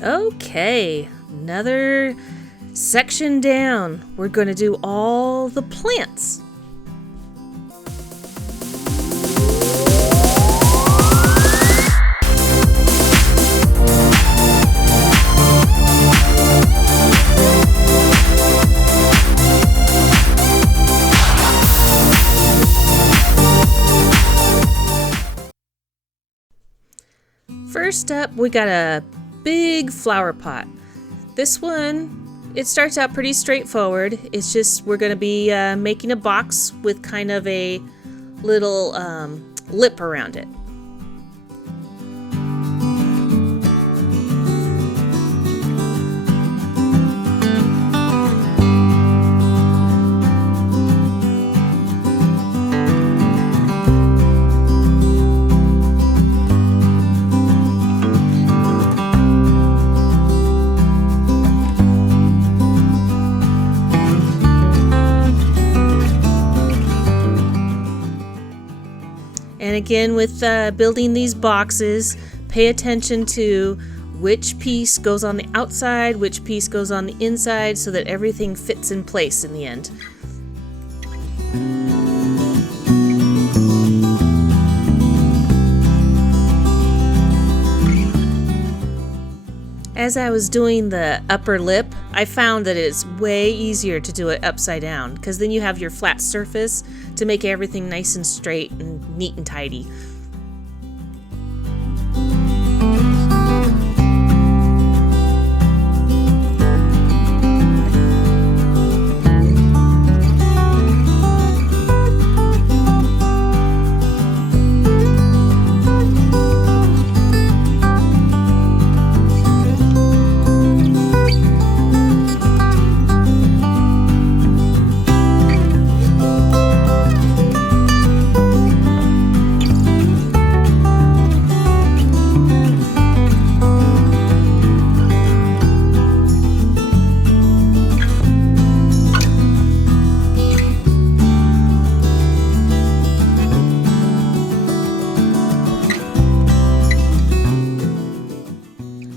Okay, another section down. We're going to do all the plants. First up, we got a big flower pot. This one, it starts out pretty straightforward. It's just we're going to be making a box with kind of a little lip around it. And again, with building these boxes, pay attention to which piece goes on the outside, which piece goes on the inside, so that everything fits in place in the end. As I was doing the upper lip, I found that it's way easier to do it upside down, because then you have your flat surface to make everything nice and straight and neat and tidy.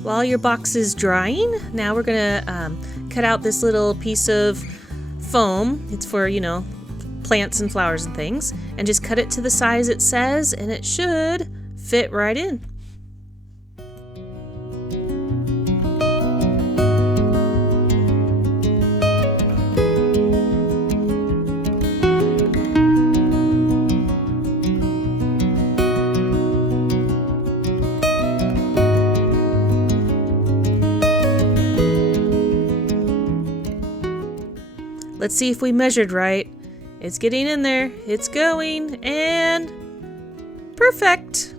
While your box is drying, now we're gonna cut out this little piece of foam. It's for, plants and flowers and things, and just cut it to the size it says, and it should fit right in. Let's see if we measured right. It's getting in there. It's going, and perfect.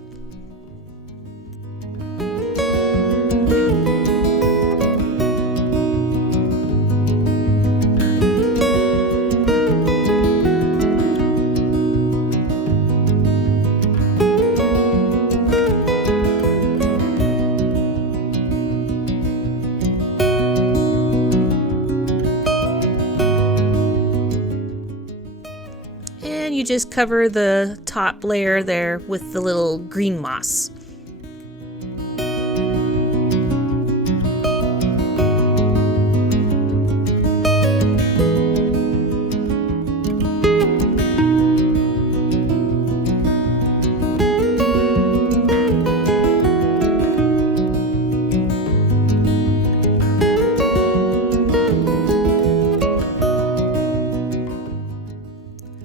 You just cover the top layer there with the little green moss.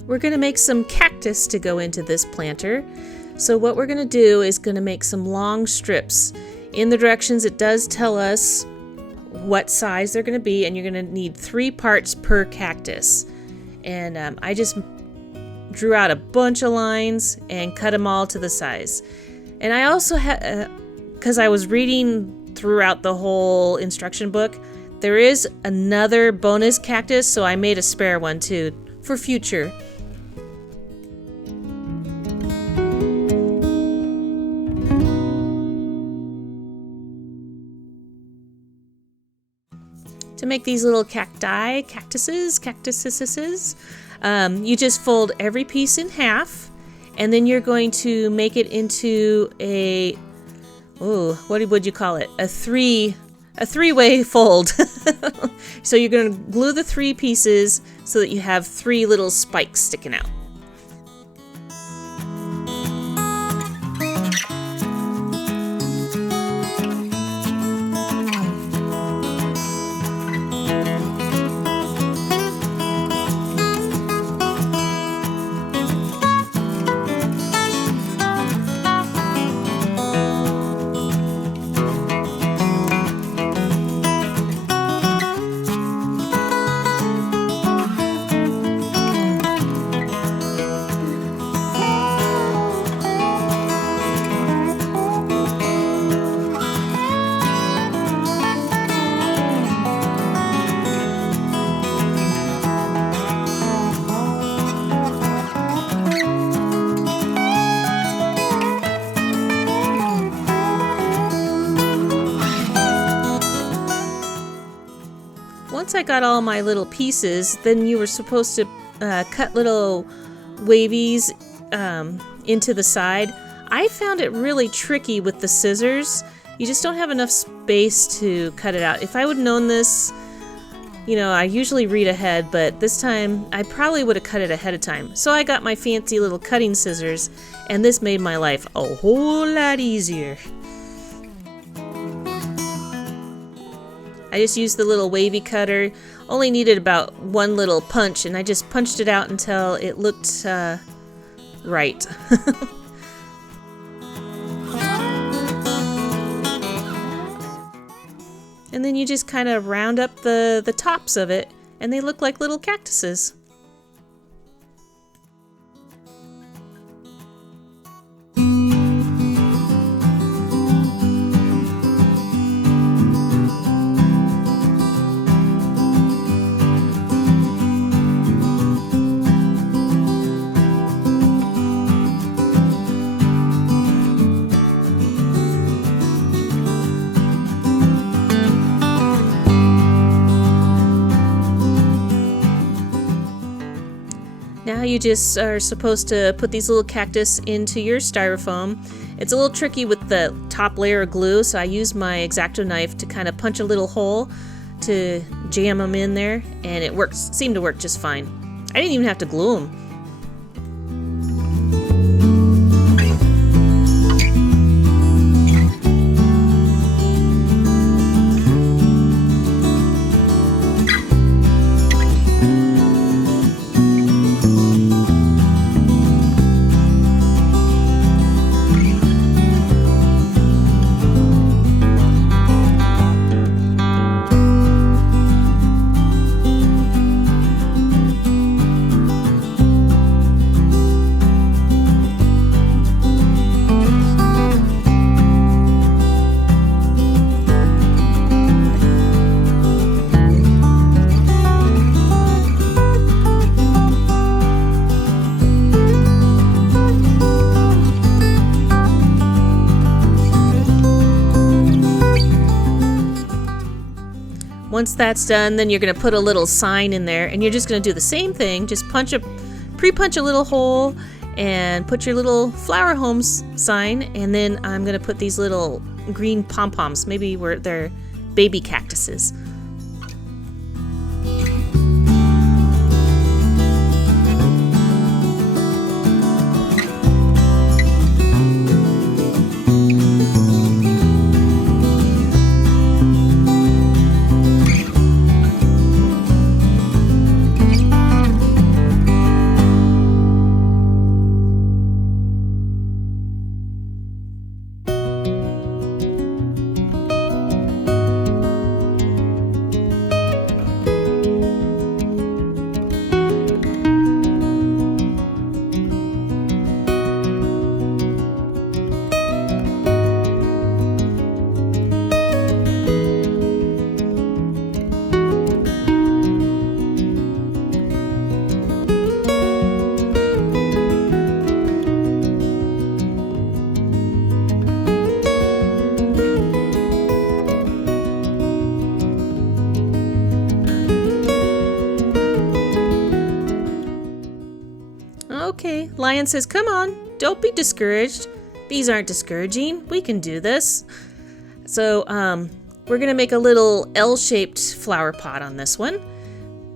We're going to make some cactus to go into this planter. So what we're going to do is going to make some long strips. In the directions it does tell us what size they're going to be, and you're going to need 3 parts per cactus. And I just drew out a bunch of lines and cut them all to the size. And I also had, because I was reading throughout the whole instruction book, there is another bonus cactus, so I made a spare one too for future. To make these little cactuses, you just fold every piece in half, and then you're going to make it into a, what would you call it? A 3 a three-way fold. So you're going to glue the 3 pieces so that you have 3 little spikes sticking out. Once I got all my little pieces, then you were supposed to cut little wavies into the side. I found it really tricky with the scissors. You just don't have enough space to cut it out. If I would have known this, you know, I usually read ahead, but this time I probably would have cut it ahead of time. So I got my fancy little cutting scissors, and this made my life a whole lot easier. I just used the little wavy cutter, only needed about 1 little punch, and I just punched it out until it looked right. And then you just kind of round up the tops of it, and they look like little cactuses. Now you just are supposed to put these little cactus into your styrofoam. It's a little tricky with the top layer of glue, so I used my X-Acto knife to kind of punch a little hole to jam them in there, and it seemed to work just fine. I didn't even have to glue them. Once that's done, then you're going to put a little sign in there, and you're just going to do the same thing. Just pre-punch a little hole and put your little flower homes sign, and then I'm going to put these little green pom-poms. Maybe they're baby cactuses. Okay, Lion says, come on, don't be discouraged. These aren't discouraging. We can do this. So, We're going to make a little L-shaped flower pot on this one.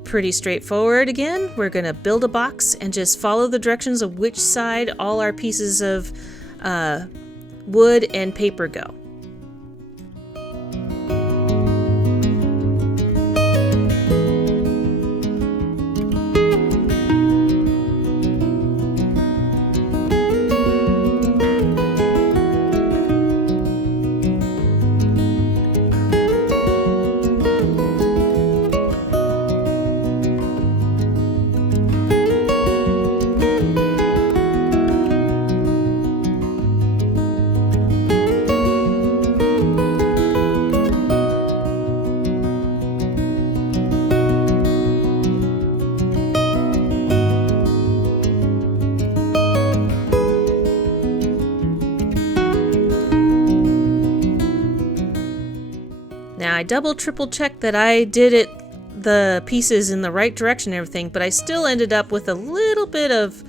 Pretty straightforward again. We're going to build a box and just follow the directions of which side all our pieces of wood and paper go. Now I double triple checked that I did the pieces in the right direction and everything, but I still ended up with a little bit of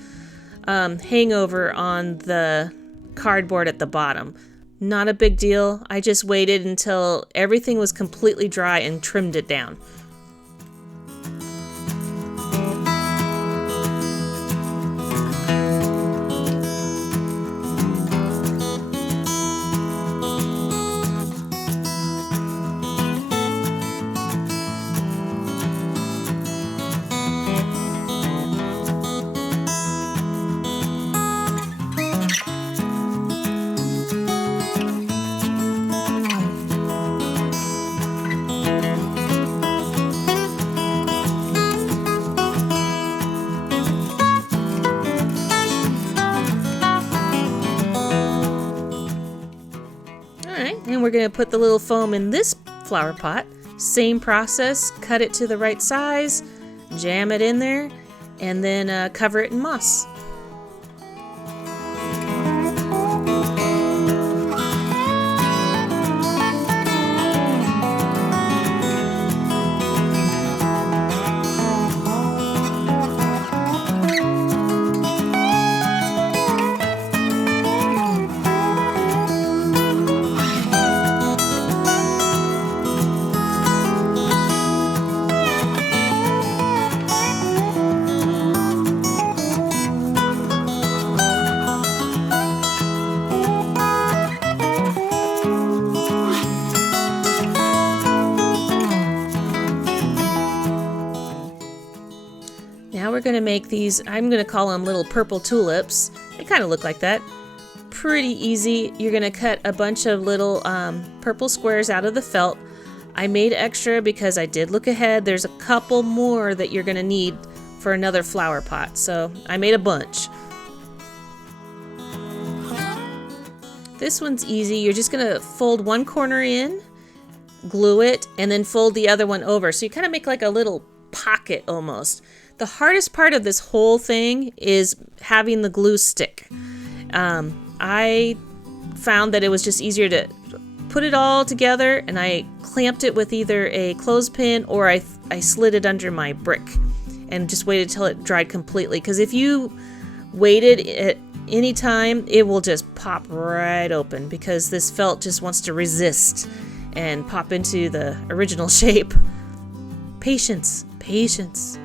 hangover on the cardboard at the bottom. Not a big deal. I just waited until everything was completely dry and trimmed it down. And we're going to put the little foam in this flower pot. Same process, cut it to the right size, jam it in there, and then cover it in moss. Now we're going to make these, I'm going to call them little purple tulips. They kind of look like that. Pretty easy. You're going to cut a bunch of little purple squares out of the felt. I made extra because I did look ahead. There's a couple more that you're going to need for another flower pot. So I made a bunch. This one's easy. You're just going to fold one corner in, glue it, and then fold the other one over. So you kind of make like a little pocket almost. The hardest part of this whole thing is having the glue stick. I found that it was just easier to put it all together, and I clamped it with either a clothespin or I slid it under my brick and just waited till it dried completely. Because if you waited at any time, it will just pop right open because this felt just wants to resist and pop into the original shape. Patience, patience.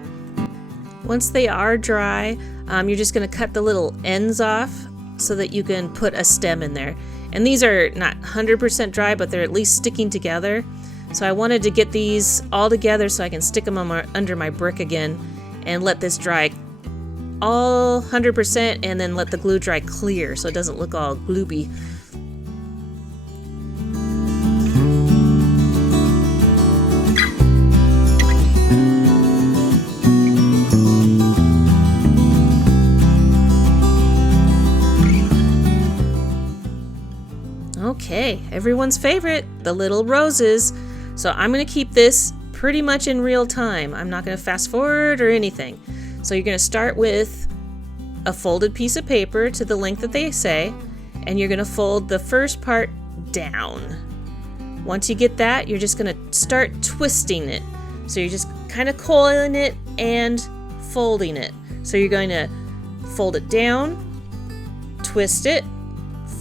Once they are dry, you're just going to cut the little ends off so that you can put a stem in there. And these are not 100% dry, but they're at least sticking together. So I wanted to get these all together so I can stick them under my brick again and let this dry all 100% and then let the glue dry clear so it doesn't look all gloopy. Okay, everyone's favorite, the little roses. So I'm going to keep this pretty much in real time. I'm not going to fast forward or anything. So you're going to start with a folded piece of paper to the length that they say, and you're going to fold the first part down. Once you get that, you're just going to start twisting it. So you're just kind of coiling it and folding it. So you're going to fold it down, twist it,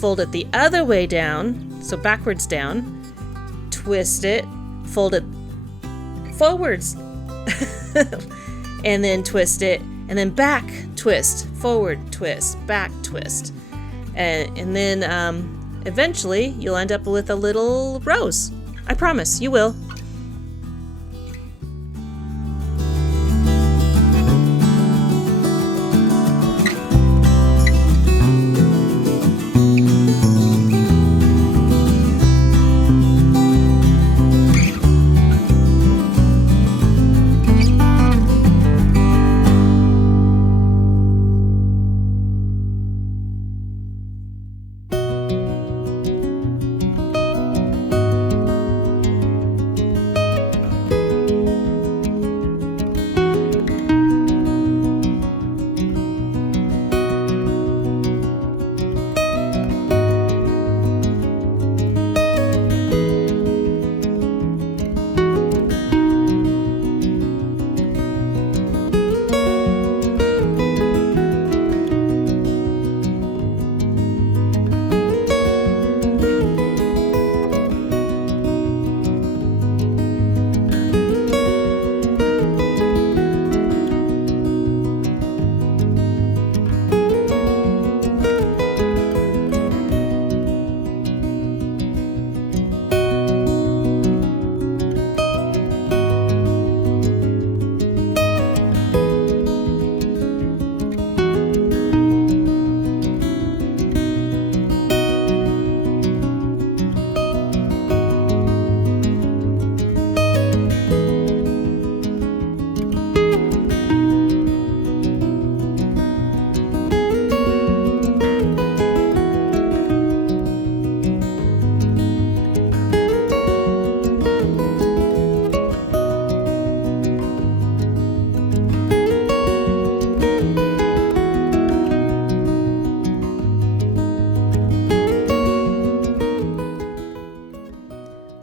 fold it the other way down, so backwards down, twist it, fold it forwards, and then twist it, and then back, twist, forward, twist, back, twist. And then eventually you'll end up with a little rose. I promise, you will.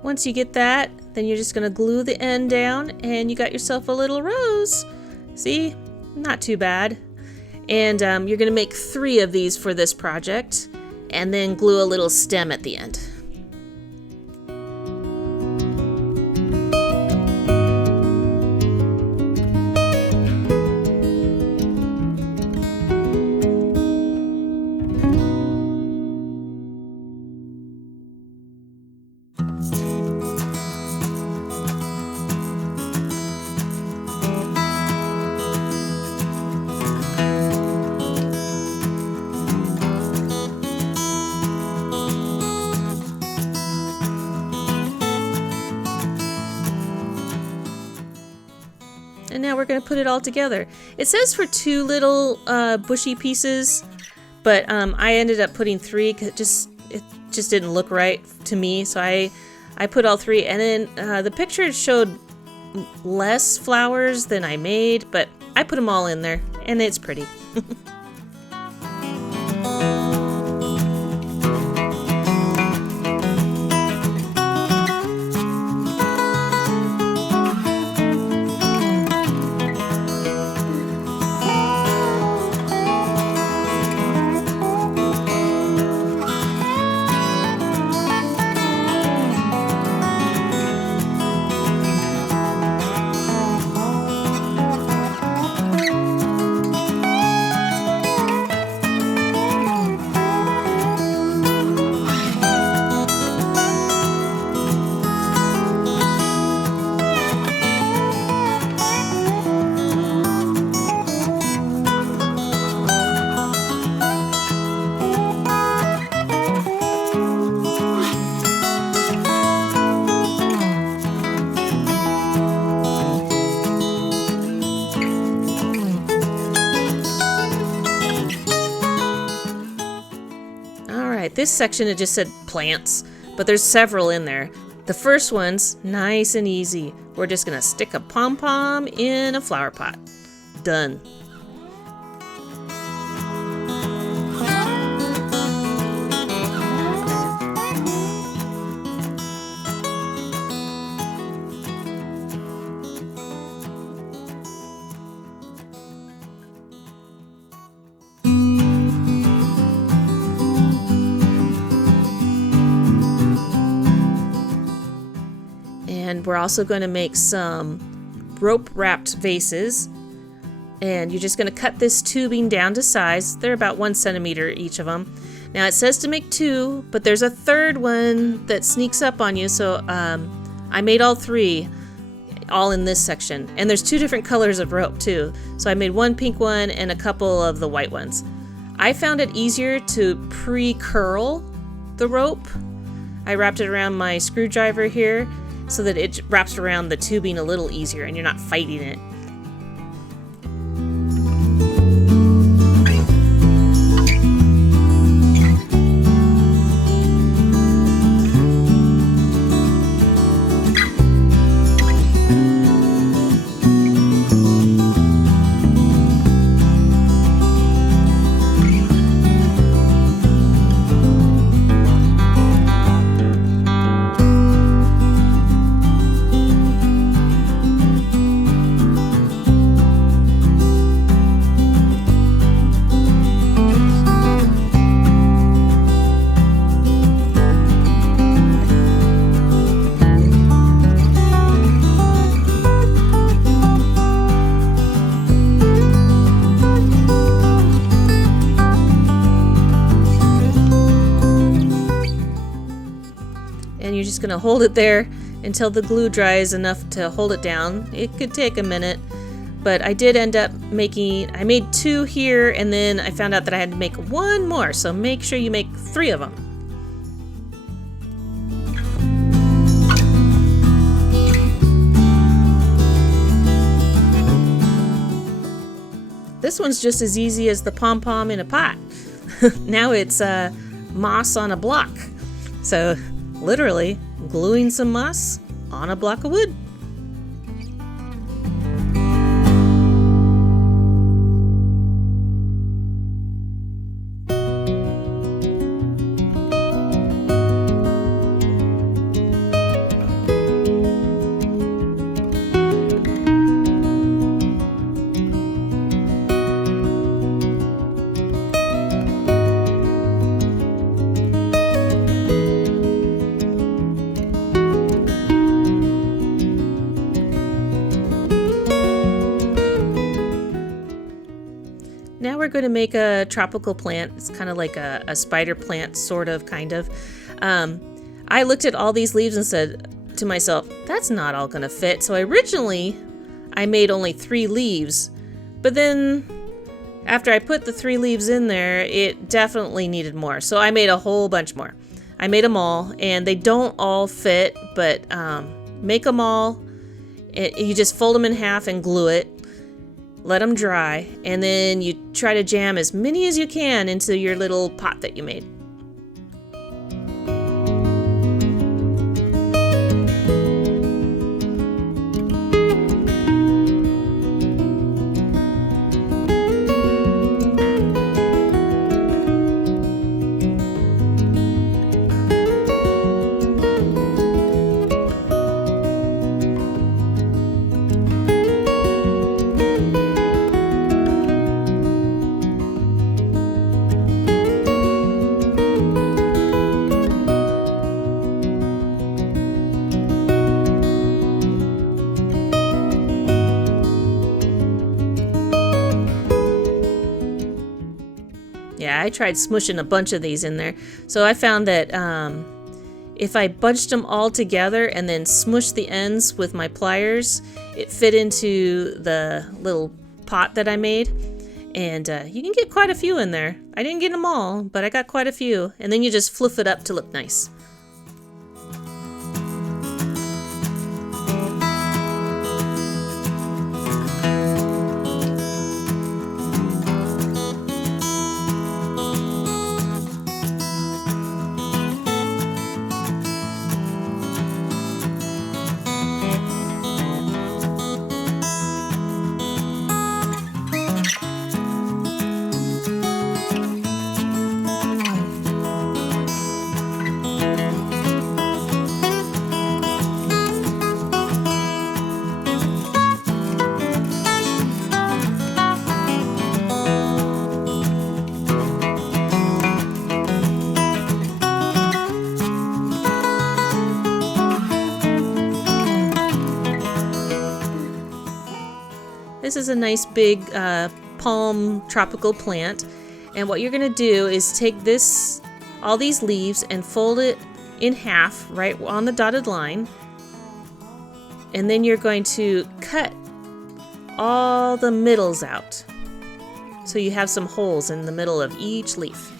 Once you get that, then you're just going to glue the end down and you got yourself a little rose. See? Not too bad. And you're going to make 3 of these for this project and then glue a little stem at the end. And now we're going to put it all together. It says for 2 little bushy pieces, but I ended up putting 3 because it just didn't look right to me. So I put all 3, and then the picture showed less flowers than I made, but I put them all in there, and it's pretty. This section it just said plants, but there's several in there. The first one's nice and easy. We're just gonna stick a pom-pom in a flower pot. Done. And we're also going to make some rope wrapped vases. And you're just going to cut this tubing down to size. They're about 1 centimeter each of them. Now it says to make 2, but there's a third one that sneaks up on you. So I made all 3, all in this section. And there's 2 different colors of rope too. So I made 1 pink one and a couple of the white ones. I found it easier to pre-curl the rope. I wrapped it around my screwdriver here so that it wraps around the tubing a little easier and you're not fighting it. And you're just going to hold it there until the glue dries enough to hold it down. It could take a minute, but I did end up I made 2 here, and then I found out that I had to make 1 more, so make sure you make 3 of them. This one's just as easy as the pom-pom in a pot. Now it's moss on a block. So literally gluing some moss on a block of wood. Now we're going to make a tropical plant. It's kind of like a spider plant, sort of, kind of. I looked at all these leaves and said to myself, that's not all going to fit. So originally, I made only 3 leaves. But then, after I put the 3 leaves in there, it definitely needed more. So I made a whole bunch more. I made them all, and they don't all fit, but make them all. You just fold them in half and glue it. Let them dry, and then you try to jam as many as you can into your little pot that you made. Yeah, I tried smushing a bunch of these in there. So I found that if I bunched them all together and then smushed the ends with my pliers, it fit into the little pot that I made. And you can get quite a few in there. I didn't get them all, but I got quite a few. And then you just fluff it up to look nice. This is a nice big palm tropical plant. And what you're going to do is take all these leaves and fold it in half right on the dotted line. And then you're going to cut all the middles out. So you have some holes in the middle of each leaf.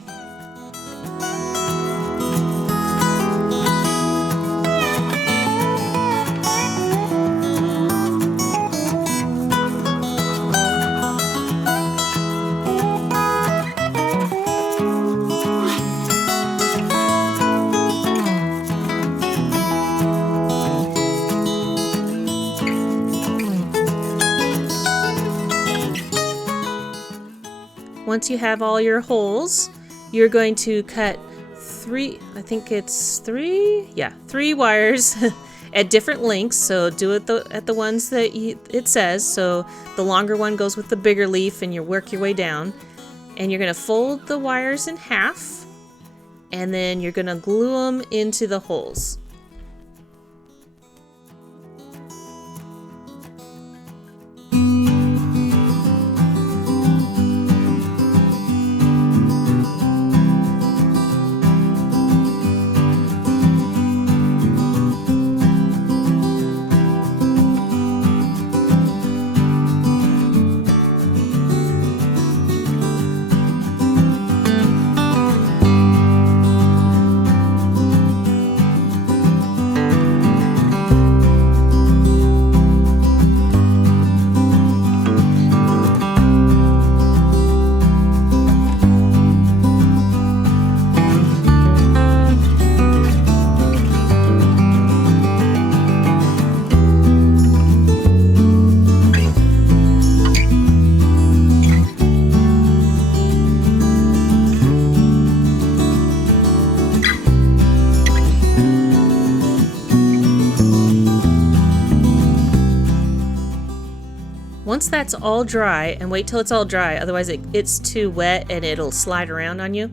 Once you have all your holes, you're going to cut three wires at different lengths. So do it at the ones that it says. So the longer one goes with the bigger leaf, and you work your way down. And you're going to fold the wires in half, and then you're going to glue them into the holes. Once that's all dry, and wait till it's all dry, otherwise it's too wet and it'll slide around on you,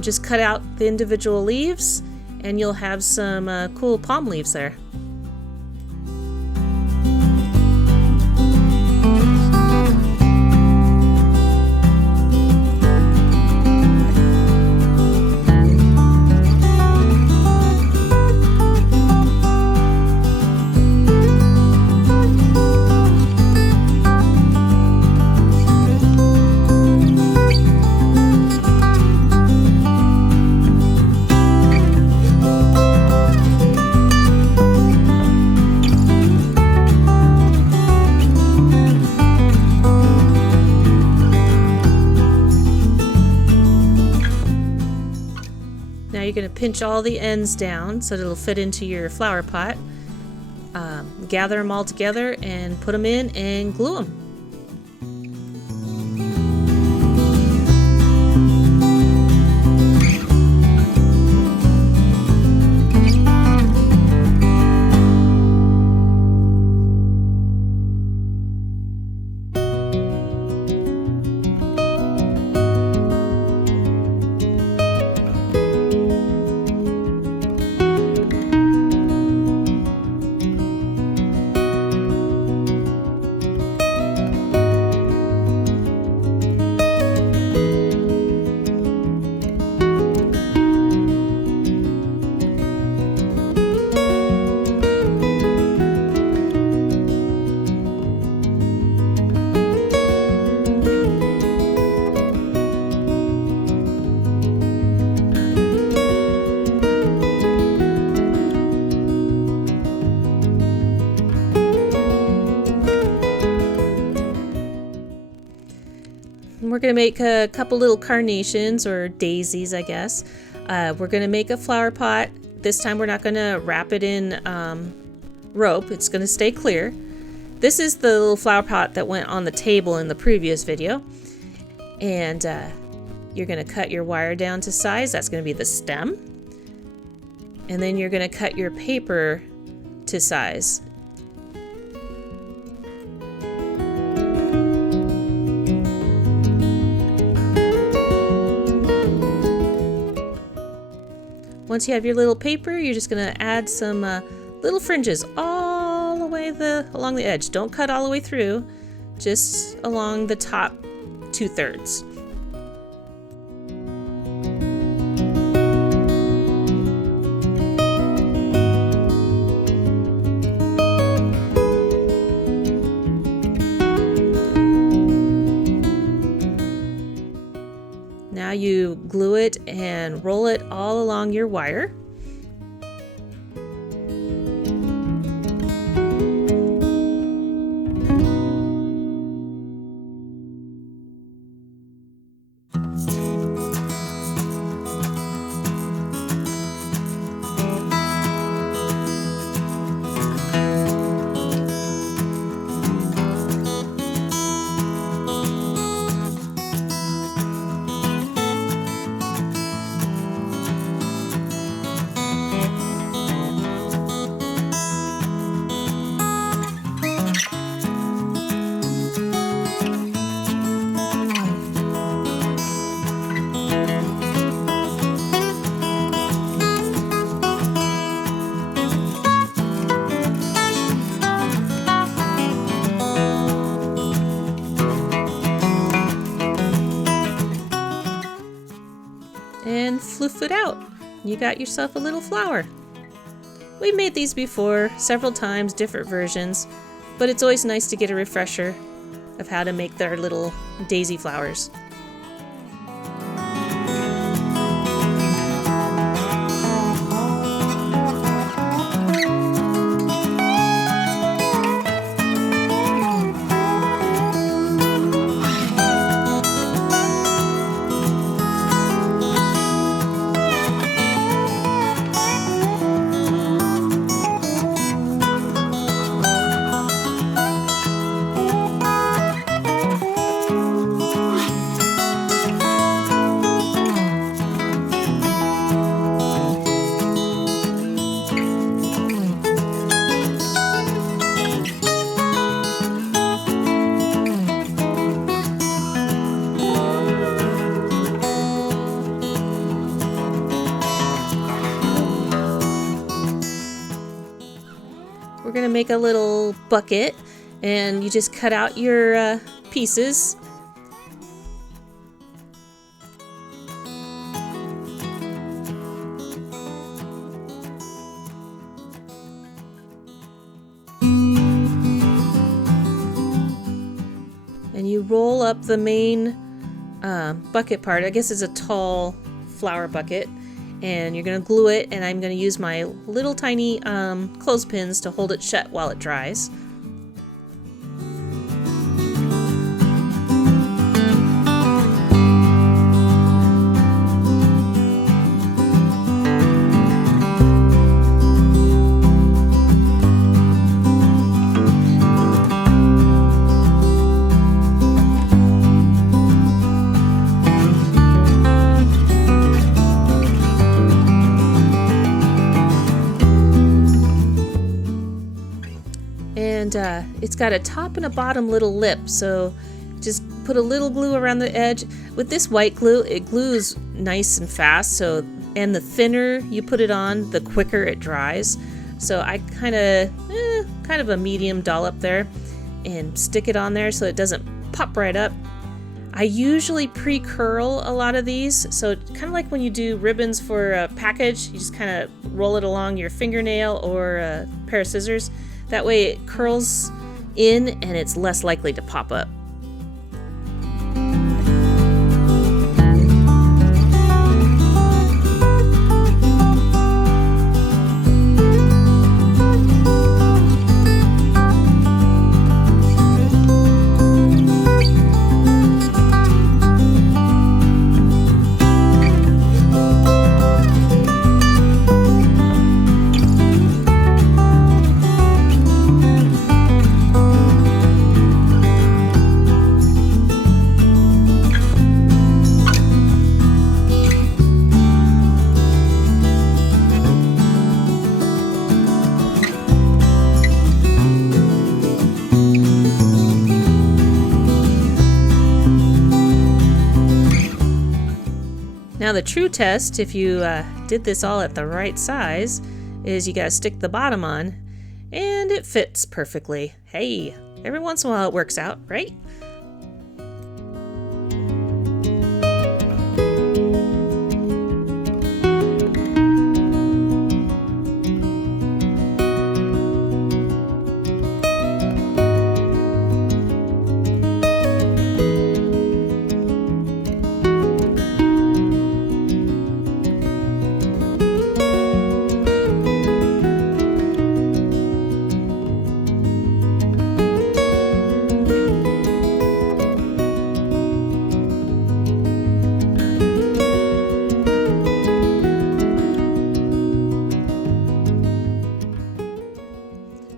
just cut out the individual leaves and you'll have some cool palm leaves there. You're going to pinch all the ends down so that it'll fit into your flower pot. Gather them all together and put them in and glue them. We're going to make a couple little carnations, or daisies, I guess. We're going to make a flower pot. This time we're not going to wrap it in rope. It's going to stay clear. This is the little flower pot that went on the table in the previous video. And you're going to cut your wire down to size. That's going to be the stem. And then you're going to cut your paper to size. Once you have your little paper, you're just going to add some little fringes all the way along the edge. Don't cut all the way through. just along the top 2/3. Now you glue it and roll it all along your wire. And floof it out. You got yourself a little flower. We've made these before, several times, different versions, but it's always nice to get a refresher of how to make their little daisy flowers. We're going to make a little bucket, and you just cut out your pieces. And you roll up the main bucket part. I guess it's a tall flower bucket. And you're going to glue it, and I'm going to use my little tiny clothespins to hold it shut while it dries. And it's got a top and a bottom little lip, so just put a little glue around the edge. With this white glue, it glues nice and fast, and the thinner you put it on, the quicker it dries. So I kind of a medium dollop there, and stick it on there so it doesn't pop right up. I usually pre-curl a lot of these, so kind of like when you do ribbons for a package, you just kind of roll it along your fingernail or a pair of scissors. That way it curls in and it's less likely to pop up. Now the true test, if you did this all at the right size, is you gotta stick the bottom on, and it fits perfectly. Hey, Every once in a while it works out, right?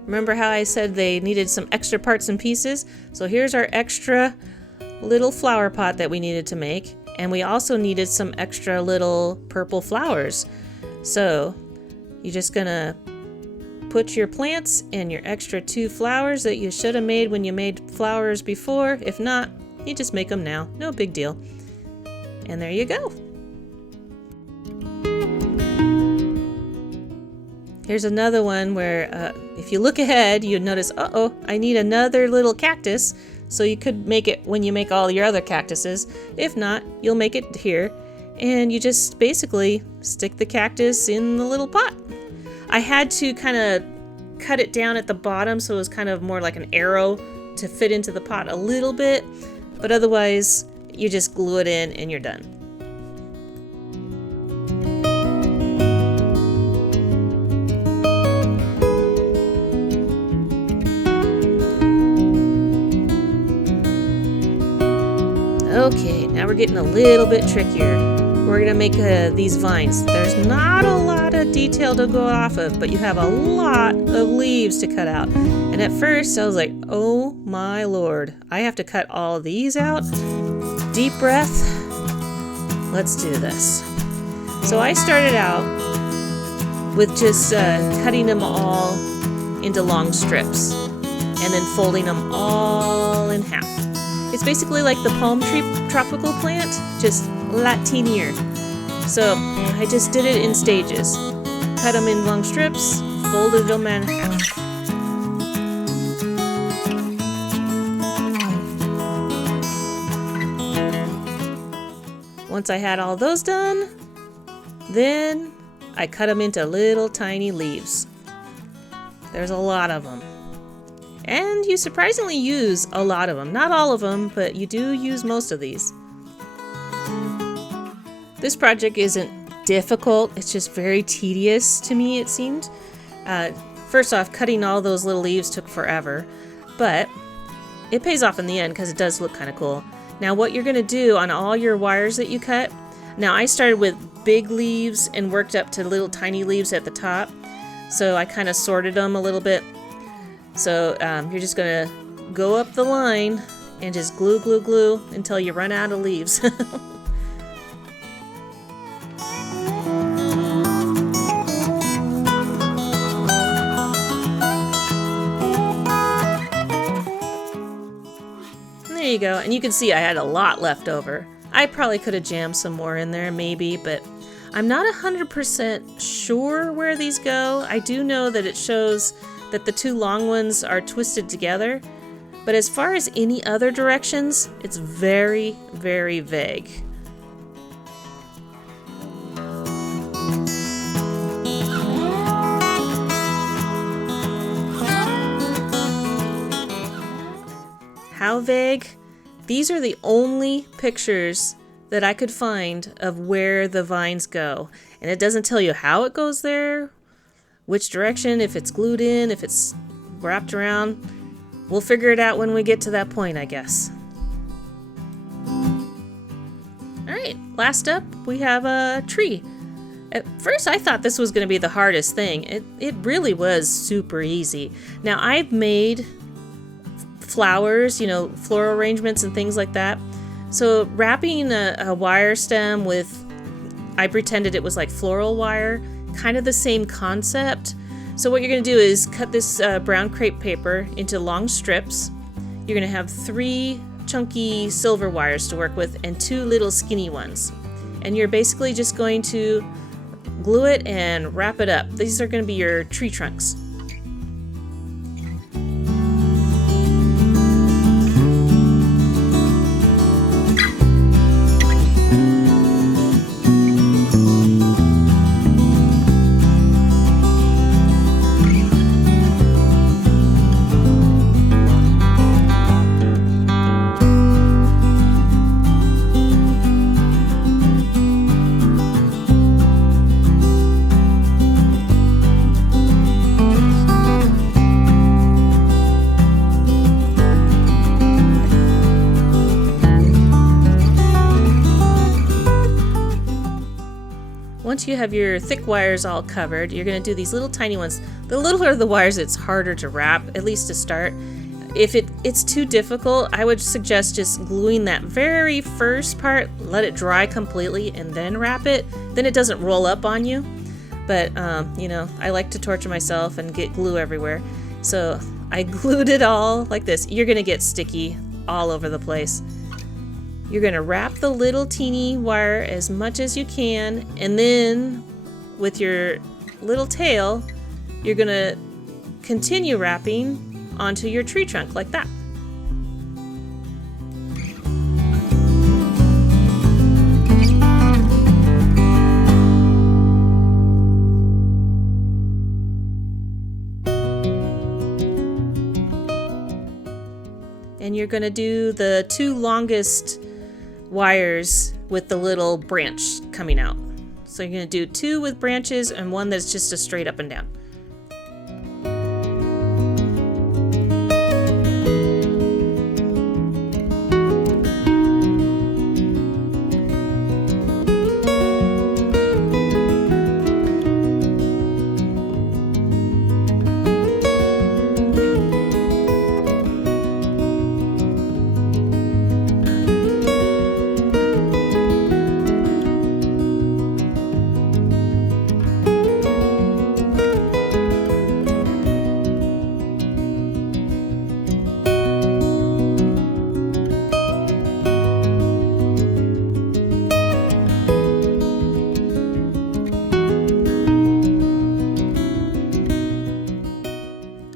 Remember how I said they needed some extra parts and pieces? So here's our extra little flower pot that we needed to make. And we also needed some extra little purple flowers. So you're just gonna put your plants and your extra 2 flowers that you should have made when you made flowers before. If not, you just make them now. No big deal. And there you go. Here's another one where if you look ahead, you notice, uh-oh, I need another little cactus. So you could make it when you make all your other cactuses. If not, you'll make it here. And you just basically stick the cactus in the little pot. I had to kind of cut it down at the bottom so it was kind of more like an arrow to fit into the pot a little bit. But otherwise, you just glue it in and you're done. Okay, now we're getting a little bit trickier. We're gonna make these vines. There's not a lot of detail to go off of, but you have a lot of leaves to cut out. And at first I was like, oh my Lord, I have to cut all these out? Deep breath. Let's do this. So I started out with just cutting them all into long strips and then folding them all in half. It's basically like the palm tree tropical plant, just a lot teenier. So I just did it in stages. Cut them in long strips, folded them in half. Once I had all those done, then I cut them into little tiny leaves. There's a lot of them. And you surprisingly use a lot of them. Not all of them, but you do use most of these. This project isn't difficult, it's just very tedious to me, it seemed. First off, cutting all those little leaves took forever, but it pays off in the end because it does look kind of cool. Now what you're going to do on all your wires that you cut, now I started with big leaves and worked up to little tiny leaves at the top, so I kind of sorted them a little bit. So you're just going to go up the line and just glue, glue, glue until you run out of leaves. There you go. And you can see I had a lot left over. I probably could have jammed some more in there maybe, but I'm not 100% sure where these go. I do know that it shows that the 2 long ones are twisted together, but as far as any other directions, it's very, very vague. How vague? These are the only pictures that I could find of where the vines go, and it doesn't tell you how it goes there, which direction, if it's glued in, if it's wrapped around. We'll figure it out when we get to that point, I guess. Alright, last up we have a tree. At first I thought this was going to be the hardest thing. It really was super easy. Now I've made flowers, you know, floral arrangements and things like that. So wrapping a wire stem with, I pretended it was like floral wire, kind of the same concept. So what you're going to do is cut this brown crepe paper into long strips. You're going to have 3 chunky silver wires to work with and 2 little skinny ones. And you're basically just going to glue it and wrap it up. These are going to be your tree trunks. once you have your thick wires all covered, you're going to do these little tiny ones. The littler the wires, it's harder to wrap, at least to start. If it's too difficult, I would suggest just gluing that very first part, let it dry completely, and then wrap it. Then it doesn't roll up on you. But, you know, I like to torture myself and get glue everywhere. So I glued it all like this. You're going to get sticky all over the place. You're going to wrap the little teeny wire as much as you can, and then with your little tail, you're going to continue wrapping onto your tree trunk like that. And you're going to do the 2 longest wires with the little branch coming out. So you're going to do 2 with branches and 1 that's just a straight up and down.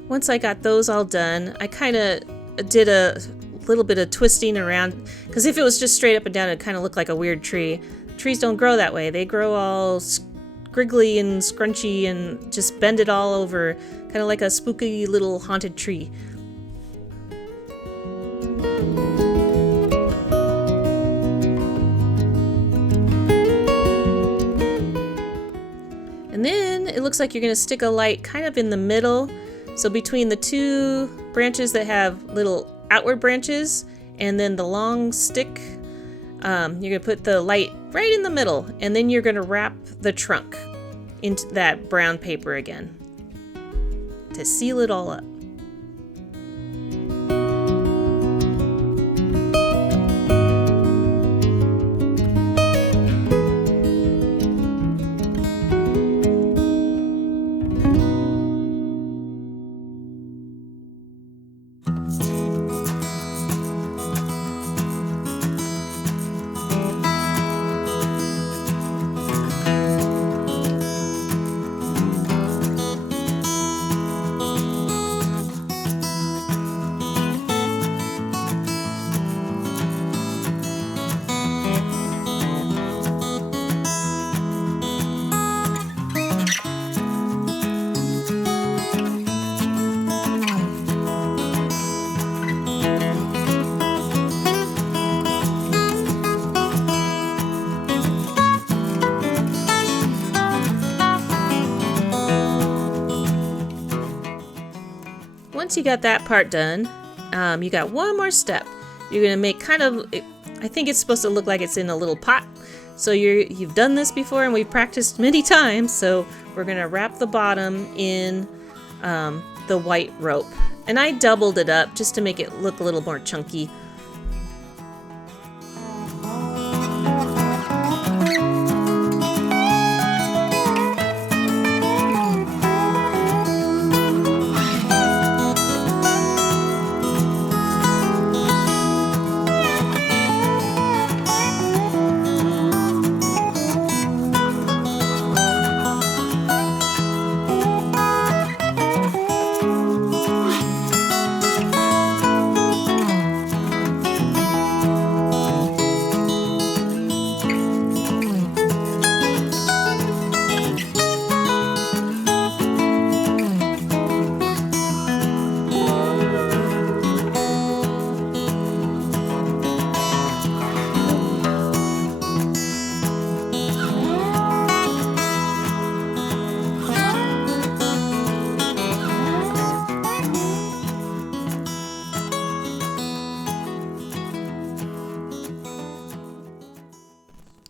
Once I got those all done, I kind of did a little bit of twisting around, because if it was just straight up and down, it kind of looked like a weird tree. Trees don't grow that way. They grow all scriggly and scrunchy and just bend it all over, kind of like a spooky little haunted tree. And then it looks like you're going to stick a light kind of in the middle. So between the 2 branches that have little outward branches and then the long stick, you're going to put the light right in the middle, and then you're going to wrap the trunk into that brown paper again to seal it all up. Once you got that part done, you got one more step. You're going to make kind of, I think it's supposed to look like it's in a little pot. So you've done this before and we've practiced many times. So we're going to wrap the bottom in the white rope. And I doubled it up just to make it look a little more chunky.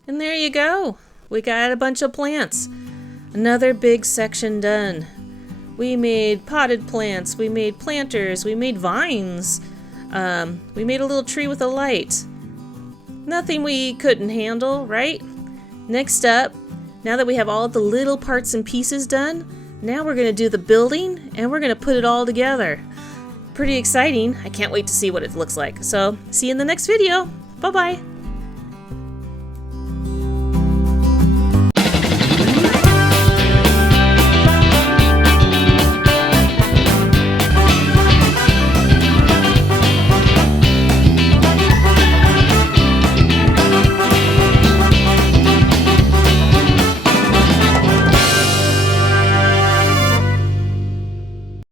And there you go. we got a bunch of plants. Another big section done. We made potted plants, we made planters, we made vines. We made a little tree with a light. Nothing we couldn't handle, right? Next up, now that we have all the little parts and pieces done, now we're gonna do the building and we're gonna put it all together. Pretty exciting. I can't wait to see what it looks like. So, see you in the next video. Bye-bye.